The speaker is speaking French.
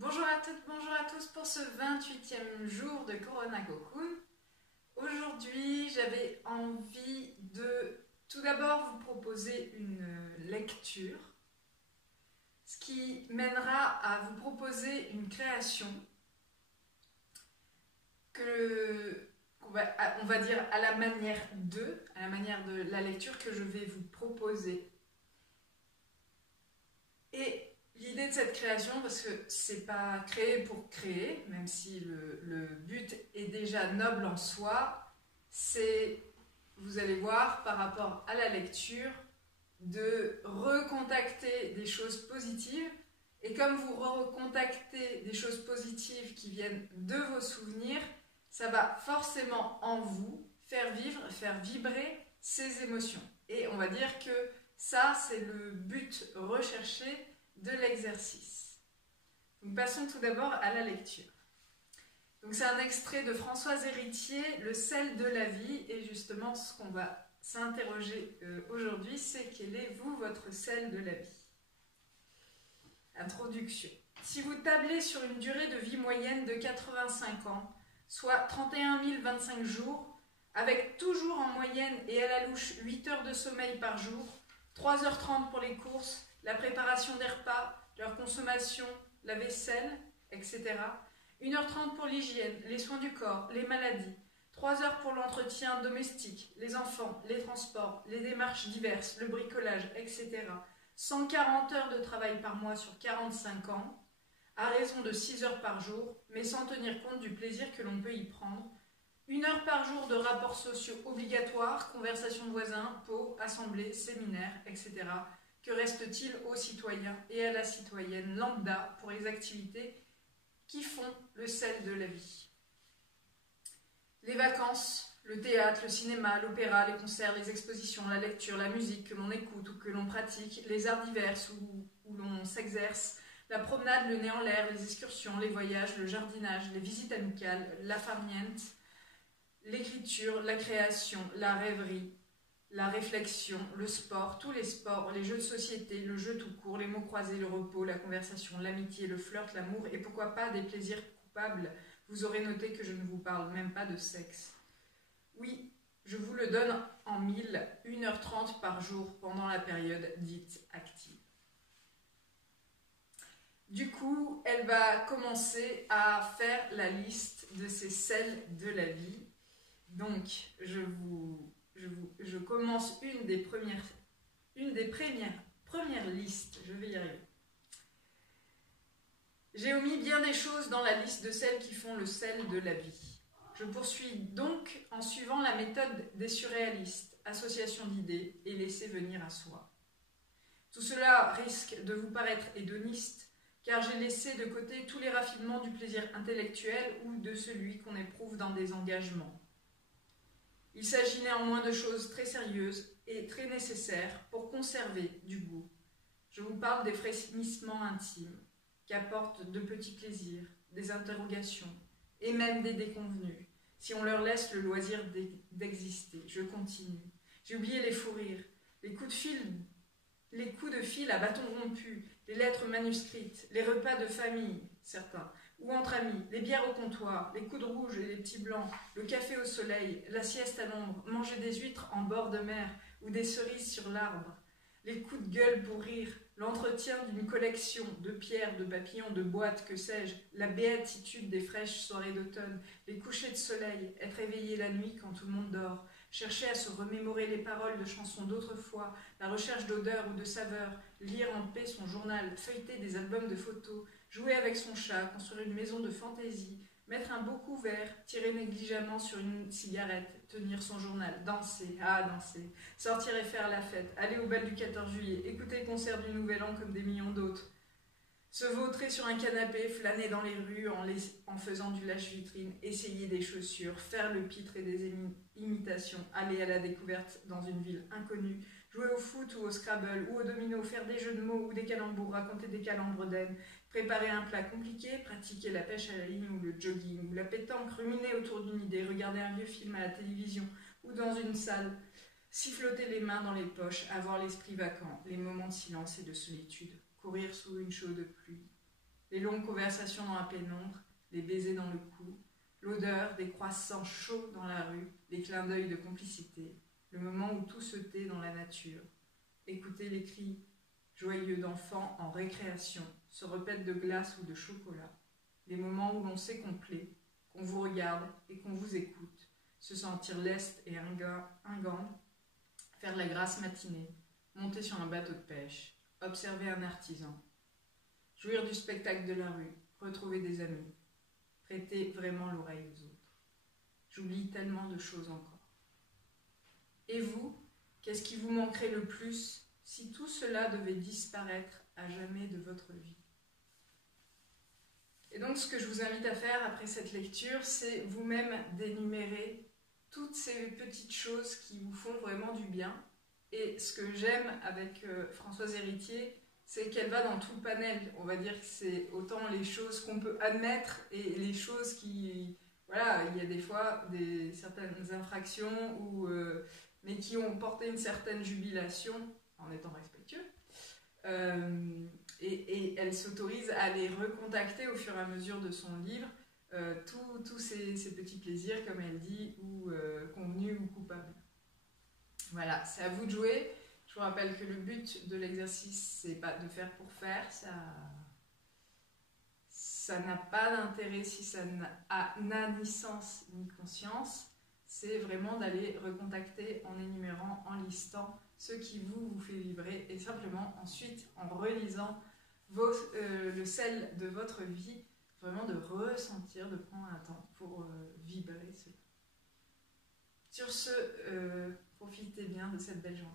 Bonjour à toutes, bonjour à tous pour ce 28e jour de Corona Cocoon. Aujourd'hui, j'avais envie de tout d'abord vous proposer une lecture, ce qui mènera à vous proposer une création on va dire à la manière de la lecture que je vais vous proposer. Et l'idée de cette création, parce que c'est pas créer pour créer, même si le but est déjà noble en soi, c'est, vous allez voir par rapport à la lecture, de recontacter des choses positives. Et comme vous recontactez des choses positives qui viennent de vos souvenirs, ça va forcément en vous faire vivre, faire vibrer ces émotions. Et on va dire que ça, c'est le but recherché de l'exercice. Donc passons tout d'abord à la lecture. Donc c'est un extrait de Françoise Héritier, Le sel de la vie, et justement ce qu'on va s'interroger aujourd'hui, c'est quel est vous, votre sel de la vie. Introduction. Si vous tablez sur une durée de vie moyenne de 85 ans, soit 31 025 jours, avec toujours en moyenne et à la louche 8 heures de sommeil par jour, 3h30 pour les courses, la préparation des repas, leur consommation, la vaisselle, etc. 1h30 pour l'hygiène, les soins du corps, les maladies, 3 heures pour l'entretien domestique, les enfants, les transports, les démarches diverses, le bricolage, etc. 140 heures de travail par mois sur 45 ans, à raison de 6 heures par jour, mais sans tenir compte du plaisir que l'on peut y prendre. 1 heure par jour de rapports sociaux obligatoires, conversations de voisins, pots, assemblées, séminaires, etc. Que reste-t-il aux citoyens et à la citoyenne lambda pour les activités qui font le sel de la vie? Les vacances, le théâtre, le cinéma, l'opéra, les concerts, les expositions, la lecture, la musique que l'on écoute ou que l'on pratique, les arts divers où l'on s'exerce, la promenade, le nez en l'air, les excursions, les voyages, le jardinage, les visites amicales, la farniente, l'écriture, la création, la rêverie, la réflexion, le sport, tous les sports, les jeux de société, le jeu tout court, les mots croisés, le repos, la conversation, l'amitié, le flirt, l'amour et pourquoi pas des plaisirs coupables. Vous aurez noté que je ne vous parle même pas de sexe. Oui, je vous le donne en 1000, 1h30 par jour pendant la période dite active. Du coup, elle va commencer à faire la liste de ces sels de la vie. Donc, je commence une des premières listes. Je vais y arriver. J'ai omis bien des choses dans la liste de celles qui font le sel de la vie. Je poursuis donc en suivant la méthode des surréalistes, association d'idées et laisser venir à soi. Tout cela risque de vous paraître hédoniste, car j'ai laissé de côté tous les raffinements du plaisir intellectuel ou de celui qu'on éprouve dans des engagements. Il s'agit néanmoins de choses très sérieuses et très nécessaires pour conserver du goût. Je vous parle des frémissements intimes, qui apportent de petits plaisirs, des interrogations et même des déconvenues, si on leur laisse le loisir d'exister. Je continue. J'ai oublié les fous rires, les coups de fil à bâton rompu, les lettres manuscrites, les repas de famille, certains, ou entre amis, les bières au comptoir, les coups de rouge et les petits blancs, le café au soleil, la sieste à l'ombre, manger des huîtres en bord de mer ou des cerises sur l'arbre, les coups de gueule pour rire, l'entretien d'une collection de pierres, de papillons, de boîtes, que sais-je, la béatitude des fraîches soirées d'automne, les couchers de soleil, être éveillé la nuit quand tout le monde dort, chercher à se remémorer les paroles de chansons d'autrefois, la recherche d'odeurs ou de saveurs, lire en paix son journal, feuilleter des albums de photos, jouer avec son chat, construire une maison de fantaisie, mettre un beau couvert, tirer négligemment sur une cigarette, tenir son journal, danser, danser, sortir et faire la fête, aller au bal du 14 juillet, écouter le concert du Nouvel An comme des millions d'autres, se vautrer sur un canapé, flâner dans les rues en faisant du lâche-vitrine, essayer des chaussures, faire le pitre et des imitations, aller à la découverte dans une ville inconnue, jouer au foot ou au Scrabble ou au domino, faire des jeux de mots ou des calembours, raconter des calembres d'haine, préparer un plat compliqué, pratiquer la pêche à la ligne ou le jogging ou la pétanque, ruminer autour d'une idée, regarder un vieux film à la télévision ou dans une salle, siffloter les mains dans les poches, avoir l'esprit vacant, les moments de silence et de solitude, courir sous une chaude pluie. les longues conversations dans la pénombre, les baisers dans le cou, l'odeur des croissants chauds dans la rue, les clins d'œil de complicité, le moment où tout se tait dans la nature. Écouter les cris joyeux d'enfants en récréation, se repaître de glace ou de chocolat, les moments où l'on sait qu'on plaît, qu'on vous regarde et qu'on vous écoute, se sentir leste et ingant, faire la grasse matinée, monter sur un bateau de pêche, observer un artisan, jouir du spectacle de la rue, retrouver des amis, prêter vraiment l'oreille aux autres. J'oublie tellement de choses encore. Et vous, qu'est-ce qui vous manquerait le plus si tout cela devait disparaître à jamais de votre vie? Et donc, ce que je vous invite à faire après cette lecture, c'est vous-même d'énumérer toutes ces petites choses qui vous font vraiment du bien. Et ce que j'aime avec Françoise Héritier, c'est qu'elle va dans tout le panel. On va dire que c'est autant les choses qu'on peut admettre et les choses qui... Voilà, il y a des fois certaines infractions, mais qui ont porté une certaine jubilation en étant respectueux. Et elle s'autorise à les recontacter au fur et à mesure de son livre, tous ces petits plaisirs, comme elle dit, ou convenus ou coupables. Voilà, c'est à vous de jouer. Je vous rappelle que le but de l'exercice, c'est pas de faire pour faire, ça n'a pas d'intérêt si ça n'a ni sens ni conscience. C'est vraiment d'aller recontacter en énumérant, en listant ce qui vous fait vibrer et simplement ensuite en relisant le sel de votre vie, vraiment de ressentir, de prendre un temps pour vibrer cela. Sur ce, profitez bien de cette belle journée.